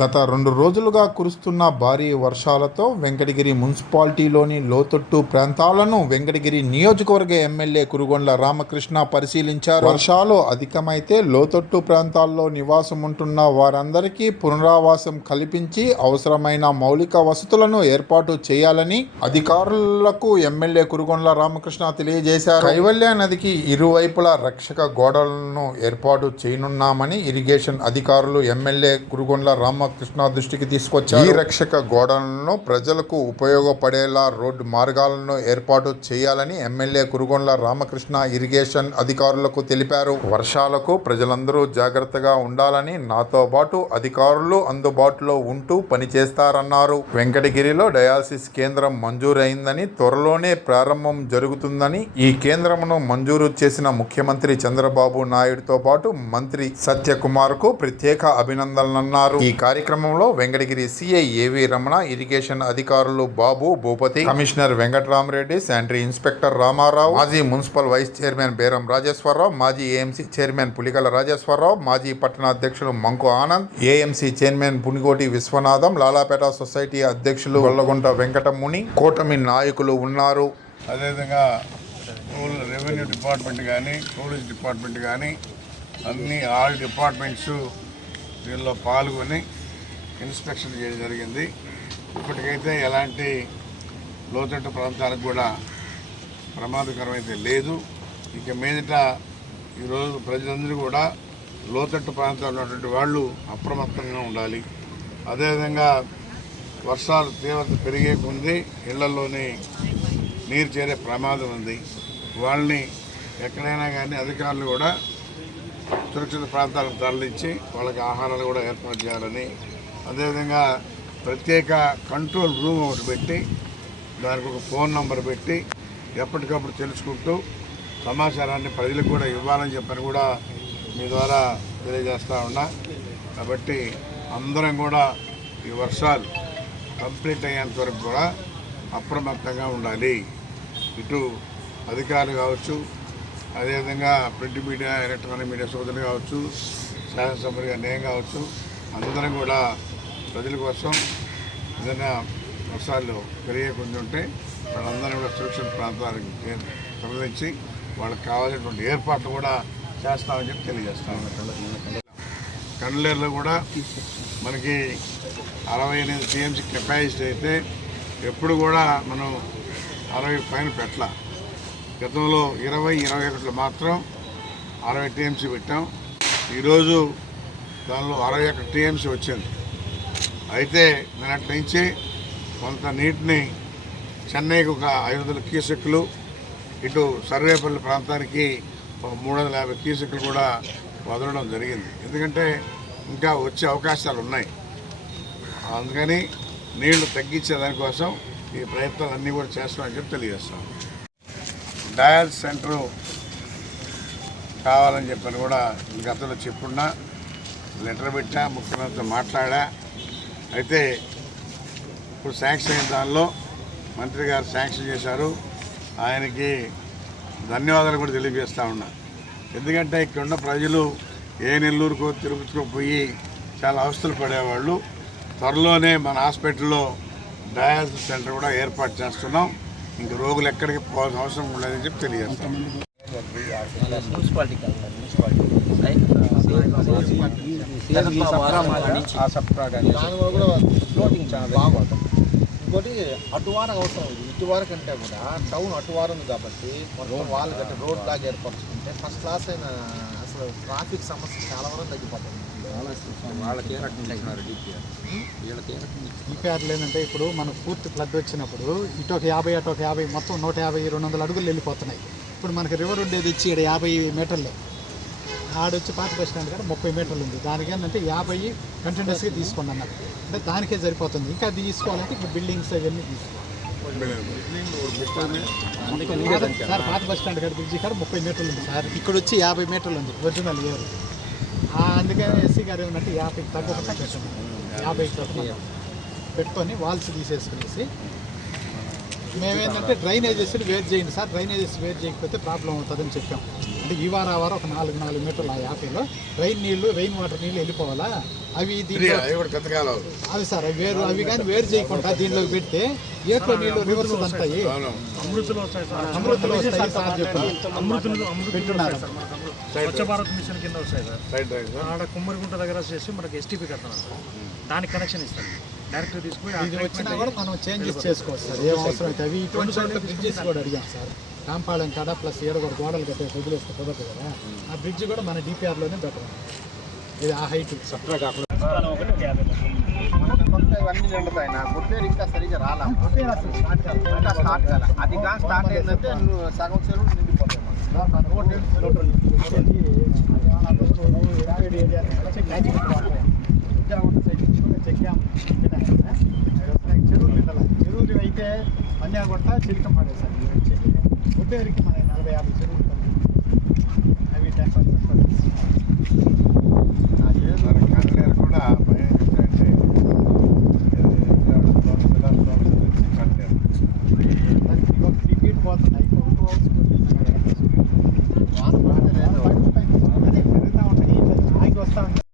గత రెండు రోజులుగా కురుస్తున్న భారీ వర్షాలతో వెంకటగిరి మున్సిపాలిటీలోని లోతట్టు ప్రాంతాలను వెంకటగిరి నియోజకవర్గ ఎమ్మెల్యే కురుగొండ్ల రామకృష్ణ పరిశీలించారు. వర్షాలు అధికమైతే లోతట్టు ప్రాంతాల్లో నివాసం ఉంటున్న వారందరికీ పునరావాసం కల్పించి అవసరమైన మౌలిక వసతులను ఏర్పాటు చేయాలని అధికారులకు ఎమ్మెల్యే కురుగొండ్ల రామకృష్ణ తెలియజేశారు. కైవల్య నదికి ఇరువైపులా రక్షక గోడలను ఏర్పాటు చేయనున్నామని ఇరిగేషన్ అధికారులు ఎమ్మెల్యే కురుగొండ్ల రామకృష్ణ దృష్టికి తీసుకొచ్చారు. ఈ రక్షక గోడలను ప్రజలకు ఉపయోగపడేలా రోడ్డు మార్గాలను ఏర్పాటు చేయాలని ఎమ్మెల్యే కురుగొండ్ల రామకృష్ణ ఇరిగేషన్ అధికారులకు తెలిపారు. వర్షాలకు ప్రజలందరూ జాగ్రత్తగా ఉండాలని నాతో పాటు అధికారులు అందుబాటులో ఉంటూ పనిచేస్తారన్నారు. వెంకటగిరిలో డయాలసిస్ కేంద్రం మంజూరైందని త్వరలోనే ప్రారంభం జరుగుతుందని ఈ కేంద్రమును మంజూరు చేసిన ముఖ్యమంత్రి చంద్రబాబు నాయుడుతో పాటు మంత్రి సత్యకుమార్కు ప్రత్యేక అభినందనలన్నారు. ఈ కార్యక్రమంలో వెంకటగిరి సిఐ ఏవి రమణ ఇరిగేషన్ అధికారులు Babu Bhupathi commissioner Venkatarama Reddy sanitary inspector Ramarao మాజీ మున్సిపల్ వైస్ చైర్మన్ బేరం రాజేశ్వరరావు మాజీ ఏఎంసీ చైర్మన్ పులికల రాజేశ్వరరావు మాజీ పట్టణ అధ్యక్షులు Manku Anand AMC chairman Punigoti Viswanatham Lalapeta society అధ్యక్షులు గొల్లగుంట వెంకటముని కూటమి నాయకులు ఉన్నారు. అదేవిధంగా రెవెన్యూ డిపార్ట్మెంట్ కానీ పోలీస్ డిపార్ట్మెంట్ కానీ అన్ని ఆల్ డిపార్ట్మెంట్స్ దీనిలో పాల్గొని ఇన్స్పెక్షన్ చేయడం జరిగింది. ఇప్పటికైతే ఎలాంటి లోతట్టు ప్రాంతాలకు కూడా ప్రమాదకరమైతే లేదు. ఇక మీదట ఈరోజు ప్రజలందరూ కూడా లోతట్టు ప్రాంతాల్లో ఉన్నటువంటి వాళ్ళు అప్రమత్తంగా ఉండాలి. అదేవిధంగా వర్షాలు తీవ్రత పెరిగే కొంది ఇళ్ళలోనే నీరు చేరే ప్రమాదం ఉంది. వాళ్ళని ఎక్కడైనా కానీ అధికారులు కూడా సురక్షిత ప్రాంతాలకు తరలించి వాళ్ళకి ఆహారాలు కూడా ఏర్పాటు చేయాలని అదేవిధంగా ప్రత్యేక కంట్రోల్ రూమ్ ఒకటి పెట్టి దానికి ఒక ఫోన్ నంబర్ పెట్టి ఎప్పటికప్పుడు తెలుసుకుంటూ సమాచారాన్ని ప్రజలకు కూడా ఇవ్వాలని చెప్పని కూడా మీ ద్వారా తెలియజేస్తూ ఉన్నా. కాబట్టి అందరం కూడా ఈ వర్షాలు కంప్లీట్ అయ్యేంత వరకు కూడా అప్రమత్తంగా ఉండాలి. ఇటు అధికారులు కావచ్చు అదేవిధంగా ప్రింట్ మీడియా ఎలక్ట్రానిక్ మీడియా సోదరులు కావచ్చు శాసనసభ్యులుగా నేను కావచ్చు అందరం కూడా ప్రజల కోసం ఏదైనా వర్షాలు పెరిగేకుండా ఉంటే వాళ్ళందరినీ కూడా సురక్షిత ప్రాంతాలకు తరలించి వాళ్ళకి కావాల్సినటువంటి ఏర్పాట్లు కూడా చేస్తామని చెప్పి తెలియజేస్తాం. కండ్లేరులో కూడా మనకి అరవై ఎనిమిది టీఎంసీ కెపాసిటీ అయితే ఎప్పుడు కూడా మనం అరవై పైన పెట్టాల. గతంలో ఇరవై ఇరవై ఒకటిలో మాత్రం అరవై టీఎంసీ పెట్టాం. ఈరోజు దానిలో అరవై ఒక్క టీఎంసీ వచ్చింది. అయితే నిన్నటి నుంచి కొంత నీటిని చెన్నైకి ఒక ఐదు వందల క్యూసెక్లు ఇటు సర్వేపల్లి ప్రాంతానికి ఒక మూడు వందల యాభై క్యూసెక్లు కూడా వదలడం జరిగింది. ఎందుకంటే ఇంకా వచ్చే అవకాశాలు ఉన్నాయి. అందుకని నీళ్ళు తగ్గించే దానికోసం ఈ ప్రయత్నాలు అన్నీ కూడా చేస్తామని చెప్పి తెలియజేస్తాం. డయల్ సెంటరు కావాలని చెప్పని కూడా గతంలో చెప్పున్నా లెటర్ పెట్టా ముఖ్యమంత్రితో మాట్లాడా అయితే ఇప్పుడు శాంక్షన్ అయిన దానిలో మంత్రి గారు శాంక్షన్ చేశారు. ఆయనకి ధన్యవాదాలు కూడా తెలియజేస్తా ఉన్నా. ఎందుకంటే ఇక్కడ ఉన్న ప్రజలు ఏ నెల్లూరుకో తిరుపతికో పోయి చాలా అవస్థలు పడేవాళ్ళు. త్వరలోనే మన హాస్పిటల్లో డయాలసిస్ సెంటర్ కూడా ఏర్పాటు చేస్తున్నాం. ఇంక రోగులు ఎక్కడికి పోవాల్సిన అవసరం ఉండదని చెప్పి తెలియజేస్తాం మున్సిపాలిటీ కాదు మున్సిపాలిటీ. ఫ్లోటింగ్ చాలా ఇంకోటి అటువారం అవసరం ఇది ఇటువారం కంటే కూడా టౌన్ అటువారం ఉంది కాబట్టి మొత్తం వాళ్ళు కంటే రోడ్ లాగా ఏర్పరచుకుంటే ఫస్ట్ క్లాస్ అయిన అసలు ట్రాఫిక్ సమస్య చాలా వరకు తగ్గిపోతుంది. ఈపీఆర్లు ఏంటంటే ఇప్పుడు మనకు పూర్తి ఫ్లడ్ వచ్చినప్పుడు ఇటు ఒక యాభై అటు ఒక యాభై మొత్తం నూట యాభై రెండు వందల అడుగులు వెళ్ళిపోతున్నాయి. ఇప్పుడు మనకి రివర్ ఉండేది ఇచ్చి ఇక్కడ యాభై మీటర్లు ఆడొచ్చి పాత బస్ స్టాండ్ కాడ ముప్పై మీటర్లు ఉంది. దానికి ఏంటంటే యాభై కంటిన్యూస్గా తీసుకోండి అన్నారు అంటే దానికే సరిపోతుంది. ఇంకా తీసుకోవాలంటే ఇప్పుడు బిల్డింగ్స్ అవన్నీ తీసుకోవాలి. సార్ పాత బస్ స్టాండ్ కాడ బ్రిడ్జి కాడ ముప్పై మీటర్లు ఉంది సార్. ఇక్కడ వచ్చి యాభై మీటర్లు ఉంది ఒరిజినల్ ఏరు అందుకని ఎస్సీ గారు ఏమంటే యాభై తగ్గకుండా యాభై తగ్గకుండా పెట్టుకొని వాల్స్ తీసేసుకునేసి మేమేంటంటే డ్రైనేజెస్ వేర్ చేయండి సార్. డ్రైనేజెస్ వేర్ చేయకపోతే ప్రాబ్లం అవుతుందని చెప్పాం. అంటే ఈ వారం ఆ వారం ఒక నాలుగు నాలుగు మీటర్లు ఆ యాభైలో రైన్ నీళ్ళు రెయిన్ వాటర్ నీళ్ళు వెళ్ళిపోవాలా? అవి అవి. సార్ అవి వేరు అవి కానీ వేరు చేయకుండా దీనిలోకి పెడితే ఏట్లో నీళ్ళు రివర్స్ వస్తాయి సార్. అమృతలు వస్తాయి సార్. చెప్పారు. అమృతులు అమృతులు పెట్టున్నారు. స్వచ్ఛ భారత్ మిషన్ కింద వస్తాయి సార్. ఆడ కుమ్మరిగుంట దగ్గర చేసి మనకి ఎస్టీపీ కడతాం సార్. దానికి కనెక్షన్ ఇస్తారు. డైరెక్ట్ తీసుకుని వచ్చినా కూడా మనం చేంజెస్ చేసుకోవచ్చు సార్ ఏం అవసరం అయితే అవి ఇటువంటి చోట్ల బ్రిడ్జెస్ కూడా అడిగాం సార్ కాంపాళం కాడ ప్లస్ ఏడ కూడా గోడలు కట్టే వదిలేస్తే కుదరదు కదా ఆ బ్రిడ్జ్ కూడా మన డిపిఆర్లోనే బెటర్ ఇది ఆ హైట్ కొత్తగా ఇవన్నీ నిండుతాయి నా గుడ్డేరు ఇంకా సరిగా రాలా ఇంకా స్టార్ట్ కాలే అది కానీ స్టార్ట్ అయిందంటే సగం చెరువు నిండిపోతాయి చెరువులు అయితే పంజాగొట్ట చిలక పడేసారు గుడ్డేరికి మన నలభై యాభై చెరువులు అవి టెన్ పర్సెంట్ కూడా